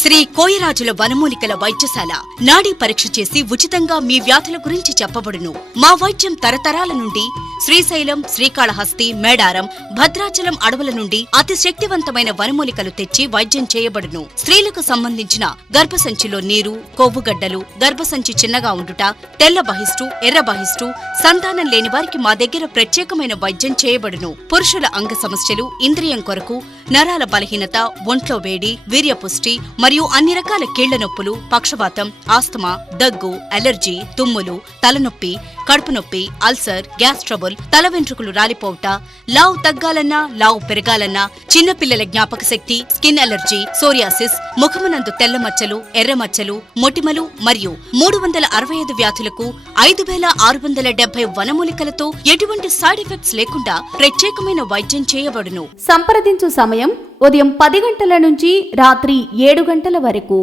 శ్రీ కోయరాజుల వనమూలికల వైద్యశాల నాడీ పరీక్ష చేసి ఉచితంగా మీ వ్యాధుల గురించి చెప్పబడును. మా వైద్యం తరతరాల నుండి శ్రీశైలం శ్రీకాళహస్తి మేడారం భద్రాచలం అడవుల నుండి అతి శక్తివంతమైన వనమూలికలు తెచ్చి వైద్యం చేయబడును. స్త్రీలకు సంబంధించిన గర్భసంచిలో నీరు కొవ్వుగడ్డలు గర్భసంచి చిన్నగా ఉండుట తెల్ల బహిష్టు ఎర్ర బహిష్టు సంతానం లేని వారికి మా దగ్గర ప్రత్యేకమైన వైద్యం చేయబడును. పురుషుల అంగ సమస్యలు ఇంద్రియం కొరకు నరాల బలహీనత ఒంట్లో వేడి వీర్యపుష్టి మరియు అన్ని రకాల కీళ్ళ నొప్పులు పక్షవాతం ఆస్తమా దగ్గు అలర్జీ తుమ్ములు తలనొప్పి కడుపు నొప్పి అల్సర్ గ్యాస్ ట్రబుల్ తల వెంట్రుకలు రాలిపోవుట లావు తగ్గాలన్నా లావు పెరగాలన్నా చిన్నపిల్లల జ్ఞాపక శక్తి స్కిన్ అలర్జీ సోరియాసిస్ ముఖమునందు తెల్ల మచ్చలు ఎర్ర మచ్చలు మొటిమలు మరియు మూడు వందల అరవై ఐదు వ్యాధులకు ఐదు వేల ఆరు వందల డెబ్బై వనమూలికలతో ఎటువంటి సైడ్ ఎఫెక్ట్స్ లేకుండా ప్రత్యేకమైన వైద్యం చేయబడును. సంప్రదించు సమయం ఉదయం పది గంటల నుంచి రాత్రి ఏడు గంటల వరకు.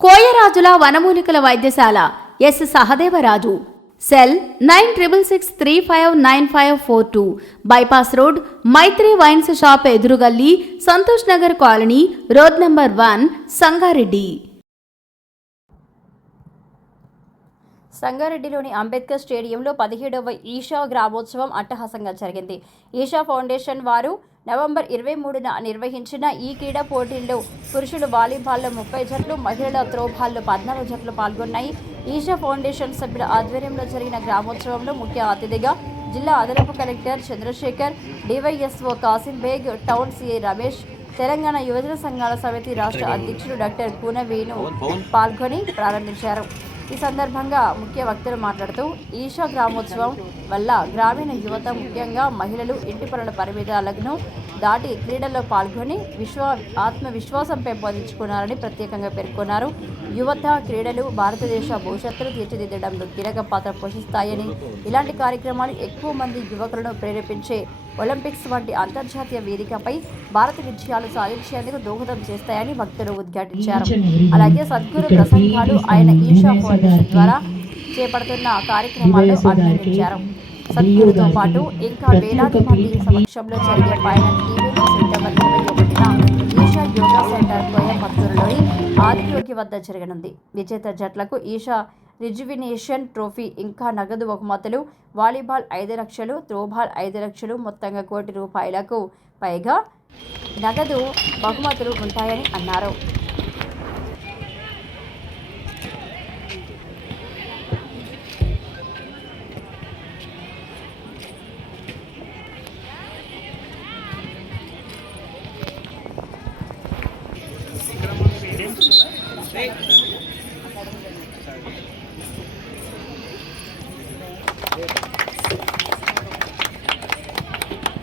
కోయరాజుల వనమూలికల వైద్యశాల S Sahadevaraju. Cell nine triple six three five nine five four two. Bypass road Maitri wines shop ఎదురుగల్లి Santosh Nagar colony road number one Sangareddy. సంగారెడ్డిలోని Ambedkar స్టేడియంలో పదిహేడవ ఈషా గ్రామోత్సవం అట్టహాసంగా జరిగింది. ఈషా ఫౌండేషన్ వారు నవంబర్ ఇరవై మూడున నిర్వహించిన ఈ క్రీడా పోటీల్లో పురుషులు వాలీబాల్లో ముప్పై జట్లు మహిళల త్రోబాల్లో పద్నాలుగు జట్లు పాల్గొన్నాయి. ఈషా ఫౌండేషన్ సభ్యుల ఆధ్వర్యంలో జరిగిన గ్రామోత్సవంలో ముఖ్య అతిథిగా జిల్లా అదనపు collector Chandrashekar DYSO Kasim Baig town CI Ramesh Telangana యువజన సంఘాల సమితి రాష్ట్ర అధ్యక్షుడు డాక్టర్ కూన వేణు పాల్గొని ప్రారంభించారు. ఈ సందర్భంగా ముఖ్య వక్తలు మాట్లాడుతూ ఈషా గ్రామోత్సవం వల్ల గ్రామీణ యువత ముఖ్యంగా మహిళలు ఇంటి పనుల పరిమితాలను దాటి క్రీడల్లో పాల్గొని విశ్వ ఆత్మవిశ్వాసం పెంపొందించుకున్నారని ప్రత్యేకంగా పేర్కొన్నారు. యువత క్రీడలు భారతదేశ భవిష్యత్తును తీర్చిదిద్దడంలో కీలక పాత్ర పోషిస్తాయని ఇలాంటి కార్యక్రమాలు ఎక్కువ మంది యువకులను ప్రేరేపించే ఒలింపిక్స్ వంటి అంతర్జాతీయ వేదికపై భారత విజయాలు సాధించేందుకు దోహదం చేస్తాయని భక్తులు ఉద్ఘాటించారు. అలాగే సద్గురు ప్రసంగాలు ఆయన ఈషా ఫౌండేషన్ ద్వారా చేపడుతున్న కార్యక్రమాలను అభినందించారు సద్గురుతో పాటు ఇంకా వేలాది మంది సమక్షంలో జరిగే పైన ఈవెంట్ సెప్టెంబర్ ఇరవై ఒకటిన ఈషా యోగా సెంటర్ కోయంబత్తూరులోని ఆదియోగి వద్ద జరగనుంది. విజేత జట్లకు ఈషా రిజువినేషన్ ట్రోఫీ ఇంకా నగదు బహుమతులు వాలీబాల్ ఐదు లక్షలు త్రోబాల్ ఐదు లక్షలు మొత్తంగా కోటి రూపాయలకు పైగా నగదు బహుమతులు ఉంటాయని అన్నారు.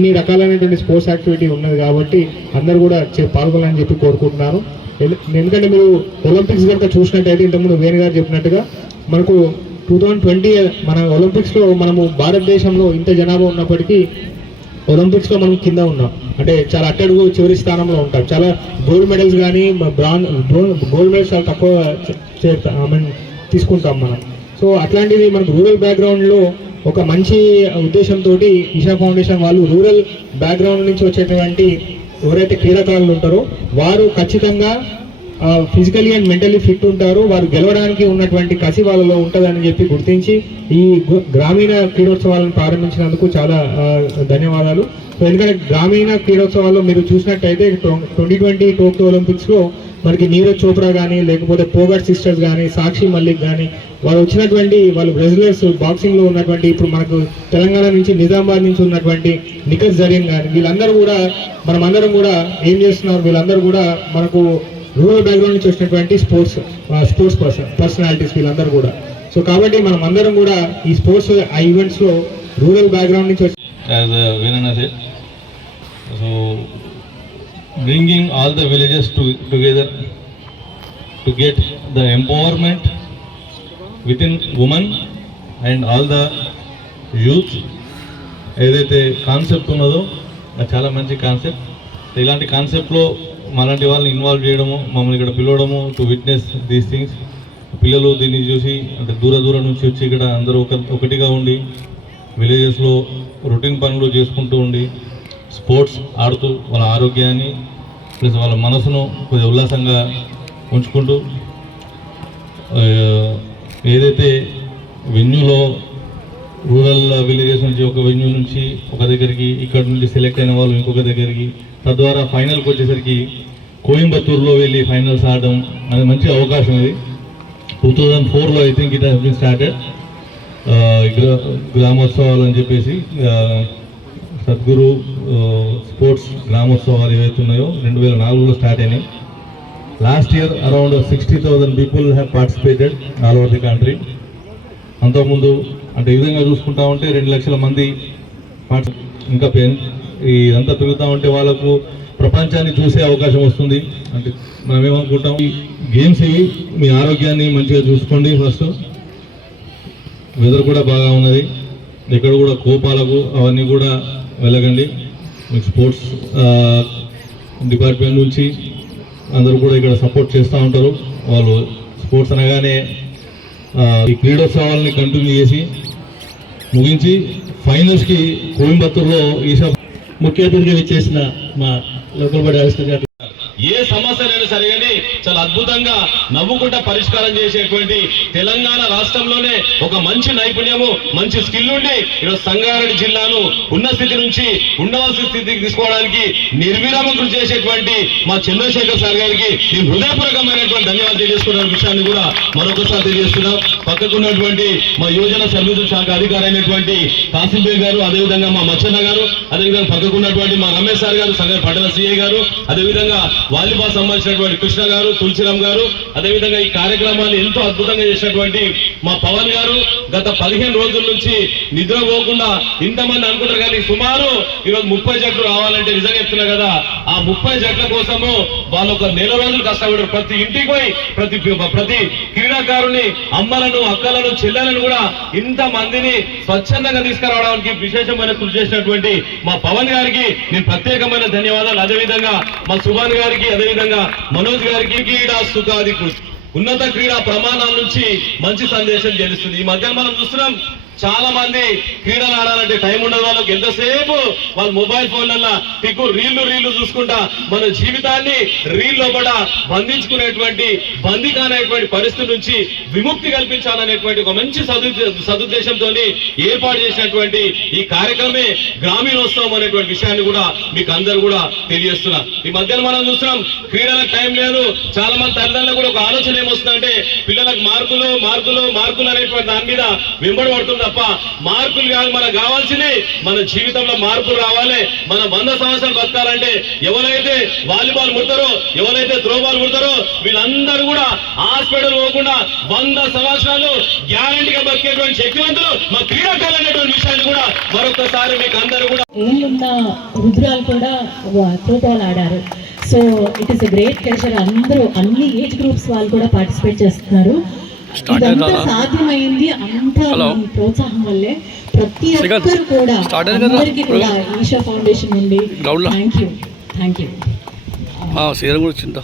అన్ని రకాలైనటువంటి స్పోర్ట్స్ యాక్టివిటీ ఉన్నది కాబట్టి అందరూ కూడా చే- పాల్గొనాలని చెప్పి కోరుకుంటున్నాను ఎందుకంటే మీరు ఒలింపిక్స్ కనుక చూసినట్టయితే ఇంతకుముందు వేణు గారు చెప్పినట్టుగా మనకు టూ థౌజండ్ ట్వంటీ మన ఒలింపిక్స్లో మనము భారతదేశంలో ఇంత జనాభా ఉన్నప్పటికీ ఒలింపిక్స్లో మనం కింద ఉన్నాం. అంటే చాలా అట్టడుగు చివరి స్థానంలో ఉంటాం. చాలా గోల్డ్ మెడల్స్ కానీ బ్రాన్ గోల్డ్ మెడల్స్ చాలా తక్కువ చే- ఐ మీన్ తీసుకుంటాం మనం. సో అట్లాంటిది మనకు రూరల్ బ్యాక్గ్రౌండ్లో ఒక మంచి ఉద్దేశంతో ఇషా ఫౌండేషన్ వాళ్ళు రూరల్ బ్యాక్గ్రౌండ్ నుంచి వచ్చేటువంటి ఎవరైతే క్రీడాకారులు ఉంటారో వారు ఖచ్చితంగా ఫిజికలీ అండ్ మెంటలీ ఫిట్ ఉంటారు. వారు గెలవడానికి ఉన్నటువంటి కసి వాళ్ళలో ఉంటుందని చెప్పి గుర్తించి ఈ గ్రామీణ క్రీడోత్సవాలను ప్రారంభించినందుకు చాలా ధన్యవాదాలు. సో ఎందుకంటే గ్రామీణ క్రీడోత్సవాల్లో మీరు చూసినట్టయితే ట్వంటీ ట్వంటీ టోక్యో ఒలింపిక్స్లో మనకి నీరజ్ చోప్రా కానీ లేకపోతే పోగట్ సిస్టర్స్ కానీ సాక్షి మల్లిక్ కానీ వాళ్ళు వచ్చినటువంటి వాళ్ళు రెజ్లర్స్ బాక్సింగ్లో ఉన్నటువంటి ఇప్పుడు మనకు తెలంగాణ నుంచి నిజామాబాద్ నుంచి ఉన్నటువంటి నిఖత్ జరీన్ కానీ వీళ్ళందరూ కూడా మనమందరం కూడా ఏం చేస్తున్నారు? వీళ్ళందరూ కూడా మనకు రూరల్ బ్యాక్గ్రౌండ్ నుంచి వచ్చినటువంటి స్పోర్ట్స్ స్పోర్ట్స్ పర్సన్ పర్సనాలిటీస్ వీళ్ళందరూ కూడా. సో కాబట్టి మనం అందరం కూడా ఈ స్పోర్ట్స్ ఆ ఈవెంట్స్లో రూరల్ బ్యాక్గ్రౌండ్ నుంచి వచ్చి bringing all the villages to, together to get the empowerment within women and all the youth. ఏదైతే కాన్సెప్ట్ ఉన్నదో అది చాలా మంచి కాన్సెప్ట్ ఇలాంటి కాన్సెప్ట్లో మాలాంటి వాళ్ళని ఇన్వాల్వ్ చేయడము మమ్మల్ని ఇక్కడ పిలవడము టు విట్నెస్ దీస్ థింగ్స్ పిల్లలు దీన్ని చూసి అంటే దూర దూరం నుంచి వచ్చి ఇక్కడ అందరూ ఒక ఒకటిగా ఉండి విలేజెస్లో రొటీన్ పనులు చేసుకుంటూ ఉండి స్పోర్ట్స్ ఆడుతూ వాళ్ళ ఆరోగ్యాన్ని ప్లస్ వాళ్ళ మనసును కొద్దిగా ఉల్లాసంగా ఉంచుకుంటూ ఏదైతే వెన్యూలో రూరల్ విలేజెస్ నుంచి ఒక వెన్యూ నుంచి ఒక దగ్గరికి ఇక్కడ నుంచి సెలెక్ట్ అయిన వాళ్ళు ఇంకొక దగ్గరికి తద్వారా ఫైనల్కి వచ్చేసరికి కోయంబత్తూరులో వెళ్ళి ఫైనల్స్ ఆడడం అనేది మంచి అవకాశం ఇది. టూ థౌజండ్ ఫోర్లో I think it has been started. గ్రామోత్సవాలు అని చెప్పేసి సద్గురు స్పోర్ట్స్ గ్రామోత్సవాలు ఏవైతే ఉన్నాయో రెండు వేల నాలుగులో స్టార్ట్ అయినాయి. Last year around sixty thousand people have participated all over the country. అంతకుముందు అంటే ఈ విధంగా చూసుకుంటా ఉంటే రెండు లక్షల మంది ఇంకా పెన్ ఇదంతా తిరుగుతూ ఉంటే వాళ్ళకు ప్రపంచాన్ని చూసే అవకాశం వస్తుంది. అంటే మనం ఏమనుకుంటాం ఈ గేమ్స్ ఇవి మీ ఆరోగ్యాన్ని మంచిగా చూసుకోండి ఫస్ట్. వెదర్ కూడా బాగా ఉన్నది. ఎక్కడ కూడా కోపాలకు అవన్నీ కూడా వెళ్ళకండి. మీకు స్పోర్ట్స్ డిపార్ట్మెంట్ నుంచి అందరూ కూడా ఇక్కడ సపోర్ట్ చేస్తూ ఉంటారు. వాళ్ళు స్పోర్ట్స్ అనగానే ఈ క్రీడోత్సవాలని కంటిన్యూ చేసి ముగించి ఫైనల్స్కి కోయంబత్తూరులో ఈషా ముఖ్య అతిథిగా ఇచ్చేసిన మా లోకల్ బడి ఆఫీసర్ గారు. ఏ సమస్య సరే కానీ చాలా అద్భుతంగా నవ్వుకుంటా పరిష్కారం చేసేటువంటి తెలంగాణ రాష్ట్రంలోనే ఒక మంచి నైపుణ్యము మంచి స్కిల్ ఉండి ఈరోజు సంగారెడ్డి జిల్లాను ఉన్న స్థితి నుంచి ఉండవలసిన స్థితికి తీసుకోవడానికి నిర్విరామ కృషి చేసేటువంటి మా చంద్రశేఖర్ సార్ గారికి నేను హృదయపూర్వకమైనటువంటి ధన్యవాదాలు తెలియజేసుకున్న విషయాన్ని కూడా మరొకసారి తెలియజేస్తున్నాం. పక్కకున్నటువంటి మా యోజన సర్వీసు శాఖ అధికారి అయినటువంటి కాసిం గారు అదేవిధంగా మా మచ్చన్న గారు అదేవిధంగా పక్కకున్నటువంటి మా రమేష్ సార్ గారు సంగ పట్టణ సిఐ గారు అదేవిధంగా వాలీబాల్ సంబంధించినటువంటి కృష్ణ గారు తులసిరామ్ గారు అదేవిధంగా ఈ కార్యక్రమాన్ని ఎంతో అద్భుతంగా చేసినటువంటి మా పవన్ గారు గత పదిహేను రోజుల నుంచి నిద్ర పోకుండా ఇంతమంది అనుకుంటారు. కానీ సుమారు ఈరోజు ముప్పై జట్లు రావాలంటే నిజంగా చెప్తున్నా కదా ఆ ముప్పై జట్ల కోసము వాళ్ళు ఒక నెల రోజులు కష్టపడారు ప్రతి ఇంటికి పోయి ప్రతి ప్రతి క్రీడాకారుని అమ్మలను అక్కలను చెల్లెలను కూడా ఇంత మందిని స్వచ్ఛందంగా తీసుకురావడానికి విశేషమైన కృషి చేసినటువంటి మా పవన్ గారికి నేను ప్రత్యేకమైన ధన్యవాదాలు. అదేవిధంగా మా సుభాన్ గారికి అదేవిధంగా మనోజ్ గారికి క్రీడా సుఖాది ఉన్నత క్రీడా ప్రమాణాల నుంచి మంచి సందేశం తెలుస్తుంది ఈ మధ్య మనం చూస్తున్నాం చాలా మంది క్రీడలు ఆడాలంటే టైం ఉండదు వాళ్ళకి ఎంతసేపు వాళ్ళ మొబైల్ ఫోన్లలో పిక్కు రీళ్ళు రీళ్ళు చూసుకుంటా మన జీవితాన్ని రీల్ లోపల బంధించుకునేటువంటి బందీ కానటువంటి పరిస్థితి నుంచి విముక్తి కల్పించాలనేటువంటి ఒక మంచి సదు సదుద్దేశంతో ఏర్పాటు చేసినటువంటి ఈ కార్యక్రమే గ్రామీణోత్సవం అనేటువంటి విషయాన్ని కూడా మీకు అందరు కూడా తెలియజేస్తున్నా ఈ మధ్యలో మనం చూస్తున్నాం క్రీడలకు టైం లేదు. చాలా మంది తల్లిదండ్రులు కూడా ఒక ఆలోచన ఏమొస్తుందంటే పిల్లలకు మార్కులు మార్కులు మార్కులు అనేటువంటి దాని మీద వెంబడి పడుతుంది? తప్ప మార్పులు కాదు మనకు కావాల్సింది మన జీవితంలో మార్పులు రావాలి. మన వంద సంవత్సరాలు బతకాలంటే ఎవరైతే వాలీబాల్ ముడతారో ఎవరైతే త్రోబాల్ ముడతారో వీళ్ళందరూ కూడా హాస్పిటల్ పోకుండా వంద సంవత్సరాలు గ్యారంటీగా బతికేటువంటి శక్తివంతులు మా క్రీడాకారులు అనేటువంటి విషయాన్ని కూడా మరొకసారి మీకు అందరూ కూడా ఏళ్ళున్న రుద్రాలు కూడా త్రోబాల్ ఆడారు. So it is great pressure అందరూ అన్ని ఏజ్ గ్రూప్స్ వాళ్ళు కూడా పార్టిసిపేట్ చేస్తున్నారు. ఇదంతా సాధ్యమైంది అంతా మీ ప్రోత్సాహం వల్లే. ప్రతి ఒక్కరు కూడా అందరికీ కూడా ఈషా ఫౌండేషన్ నుండి థ్యాంక్ యూ థ్యాంక్ యూ వచ్చిందా?